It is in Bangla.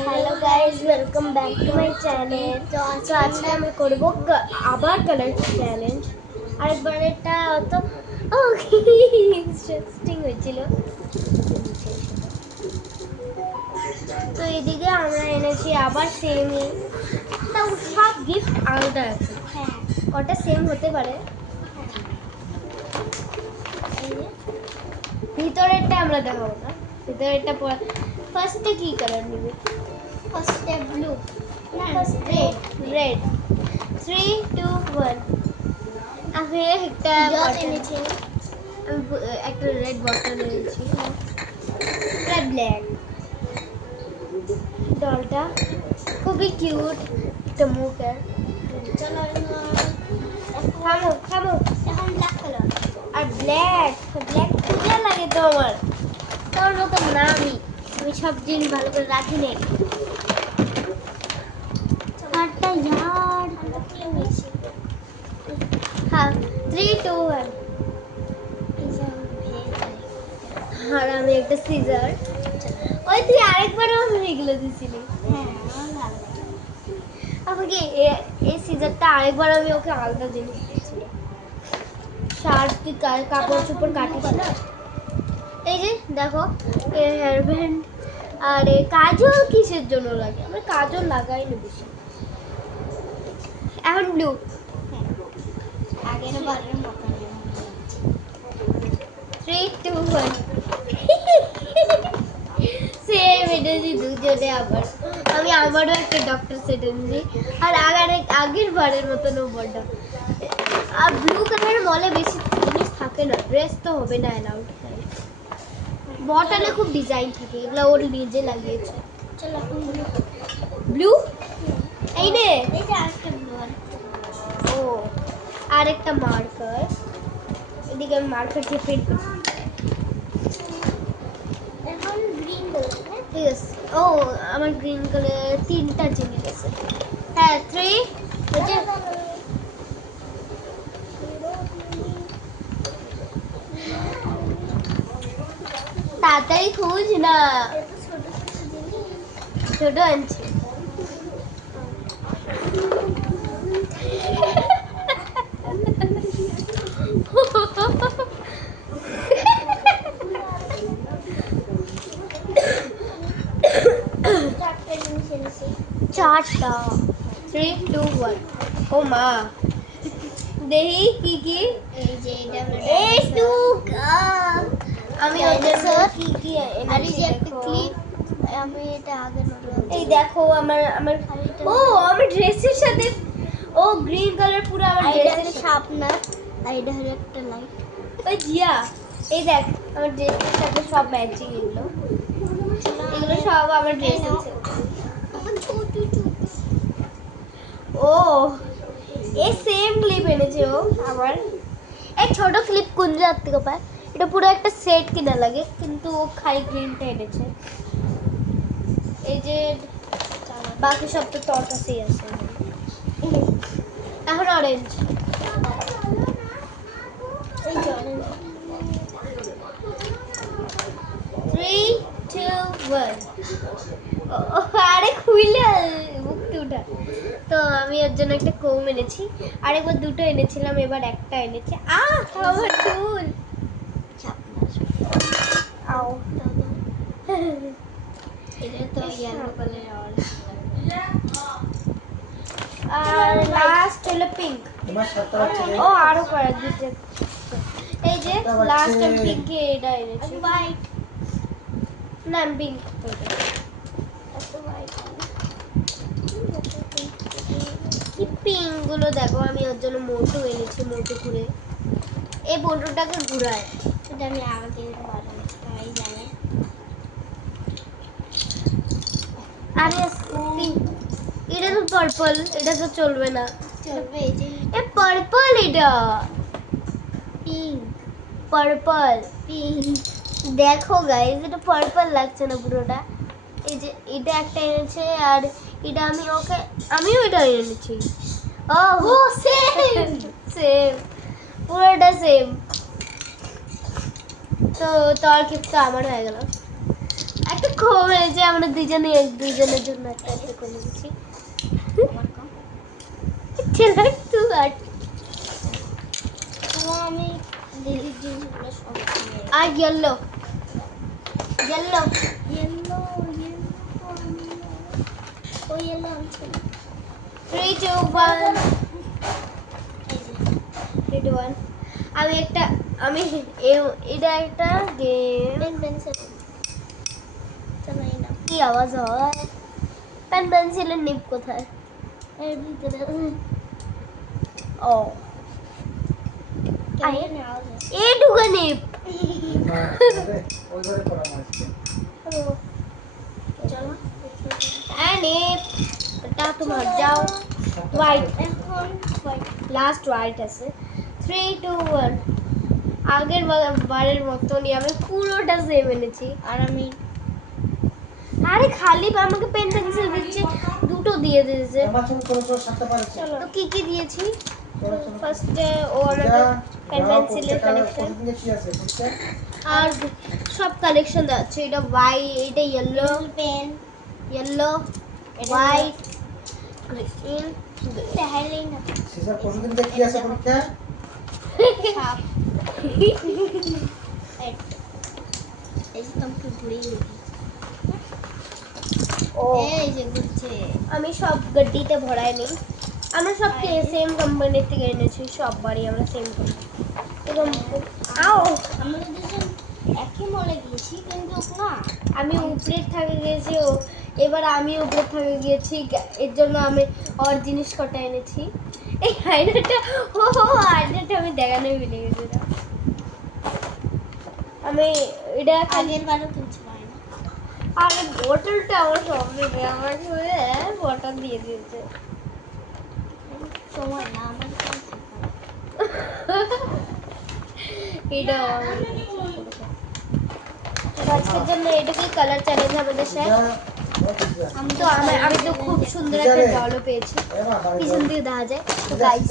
Hello guys, welcome back to my channel. तो আজকে আমরা করব আবার কালার চ্যালেঞ্জ। আরেকবার এটা তো ইন্টারেস্টিং হয়েছিল। তো এদিকে আমরা এনেছি আবার সেমই, তাও সব গিফট আলাদা আছে। হ্যাঁ, ওটা সেম হতে পারে। ভিতরেরটা আমরা দেখাবো না, ভিতরেরটা ফার্স্টে কি কালার নিবে? ফার্স্টে ব্লু, না রেড। রেড 3 2 1। আমি একটা ডট এনেছি, আমি একটা রেড বটল এনেছি। এটা ব্ল্যাক ডলটা খুবই কিউট, একটা মুখের। চলো থামো থামো, এখন ব্ল্যাক কালার। আর ব্ল্যাক ব্ল্যাক পূজা লাগে তো আমার, তোর মতো না। আমি সব জিনিস ভালো করে রাখি নাই। আটটা ইয়ার হ্যাঁ 3 2 1। আর আমি একটা সিজার। ওই তুই আরেকবারও আমি এগুলো দিছিলি। হ্যাঁ আমাকে এই সিজারটা আরেকবার আমি ওকে আলাদা জিনিস দিয়েছিলাম। শার্ট তুই কাপড় চোপড় কাটিস না। এই যে দেখো হেয়ার ব্যান্ড। আর কাজল কিসের জন্য লাগে? আমি কাজল লাগাই না বেশি। এখন ব্লু, আগের বারের মতো 3 2 1। সেম এনেছি দুজনে। আবার আমি আবারও একটা ডক্টর সেট এনেছি, আর আগের বারের মতো নম্বরটা। আর ব্লু কালারের মলে বেশি জিনিস থাকে না, ড্রেস তো হবে না অ্যালাউড। বটলে খুব ডিজাইন থাকে, এগুলো ওর নিজে লাগিয়েছে। চলো ব্লু এই নে, এই যে আরেকটা ব্লু। ও আরেকটা মার্কার, এদিকে আমি মার্কার দিয়ে পেন্ট করছি। এখন গ্রিন কালার, ঠিক আছে। ও আমার গ্রিন কালার তিনটা জিনিস আছে। হ্যাঁ 3 তাড়াতাড়ি খুঁজ না, ছোট আনছি। চারটা 3 2 1। ও মা দেখি কি কি। এই যে এটা আমি কি কি আর এই যে একটা ক্লিপ। আমি এটা আগে এই দেখো আমার ও আমার ড্রেসের সাথে ও গ্রিন কালার পুরো আমার ড্রেসের শার্পনার। আর এটা হলো একটা লাইট। ওই জিয়া এই দেখ আমার ড্রেসের সাথে সব ম্যাচিং। এগুলো সব আমার ড্রেসের সাথে। ও এই সেম ক্লিপ এনেছে ও আমার। এই ছোট ক্লিপ কোন জায়গা থেকে পায়? এটা পুরো একটা সেট কিনা লাগে, কিন্তু ও খাই গ্রিনটা এনেছে। এই যে বাকি সব তো তোর কাছেই আছে। এখন অরেঞ্জ, এই যে অরেঞ্জ 3 2 1। আরে খুইলে মুখটা উঠা। তো আমি ওর জন্য একটা কোম এনেছি, আরেকবার দুটো এনেছিলাম, এবার একটা এনেছি। আমার চুল আও এটা তো ইয়েলো কালার। আর লাস্ট হলো পিঙ্ক। ও আরো করা দিতে। এই যে লাস্ট আমি পিঙ্কে এটা এনেছি। হোয়াইট না, আমি পিঙ্ক। কি পিঙ্ক গুলো দেখো। আমি ওর জন্য মোটু এনেছি, মোটু ঘুরে। এই মোটুটাকে ঘুরায়, এটা আমি আগে সবাই জানে। আরে এটা তো পার্পল, এটা তো চলবে না। চলবে এই যে এ পার্পল, এটা পিঙ্ক। পার্পল পিঙ্ক দেখো গাইস, এটা পার্পল লাগছে না পুরোটা। এই যে এটা একটা এনেছে, আর এটা আমিও এটা এনেছি। ও সেম সেম, পুরোটা সেম। তো তোর গিফট তো আমার হয়ে গেল। একটা হয়েছে, আমরা দুজনের জন্য একটা একটা করে দিচ্ছি। আমি দিদির জিনিসগুলো সব আর ইয়েলো ইয়েলো ইয়েলো ও ইয়েলো আনছে 3 2 1 3 2 1 এটা একটা গেম। পেন পেন্সিল চালাই না কি আওয়াজ হয়? পেন পেন্সিলের নিপ কোথায়? এর ভিতরে ও আরে না আওয়াজ এইটুকু নিপ। ওই ঘরে করা আছে। চলো নিপ এটা তোমার যাও। হোয়াইট এখন হোয়াইট লাস্ট হোয়াইট আছে 3 2 1 আগের বারের মতনই আমি পুরোটা সেম এনেছি। আর আমি আরে খালি আমাকে পেন পেন্সিল দিচ্ছে, দুটো দিয়ে দিয়েছে। আমার তুমি করেছো সাতটা পারছো। চলো তো কি দিয়েছি? চলো। ফার্স্টে ও আমাকে পেন পেন্সিলের কালেকশন প্রতিদিনে কি আছে বুঝছো? আর সব কালেকশন আছে। এটা হোয়াইট, এটা yellow pen yellow white green দেখাইলেই না সিজার প্রতিদিন কি আছে পরীক্ষা? সাপ এই যে তুমি ঘুরিয়ে নিবি ও এই যে ঘুরছে আমি সব গাড়িতে ভরাই নি। আমরা সব সেম কোম্পানি থেকে এনেছি, সব বাড়ি আমরা সেম কোম্পানি। এবং আও আমরা দুজন একই মলে গিয়েছি কিন্তু না আমি উপরের থাকে গেছি, এবার আমি উপরের থাকে গিয়েছি, এর জন্য আমি ওর জিনিস কটা এনেছি। এই আয়নাটা আয়নাটা আমি দেখানোই ভুলে গেছিলাম। আমি এটা আগের বারও কিনছিলাম না আগে বোতলটা আমার সামনে আমার বটল দিয়ে দিয়েছে। সময় না আমার কাছে এটা আজকের জন্য এটাকে কালার চ্যালেঞ্জ আমাদের সাথে। তো আমি তো খুব সুন্দর একটা জলও পেয়েছি, পিছন দিয়ে দেখা যায়। তো গাইস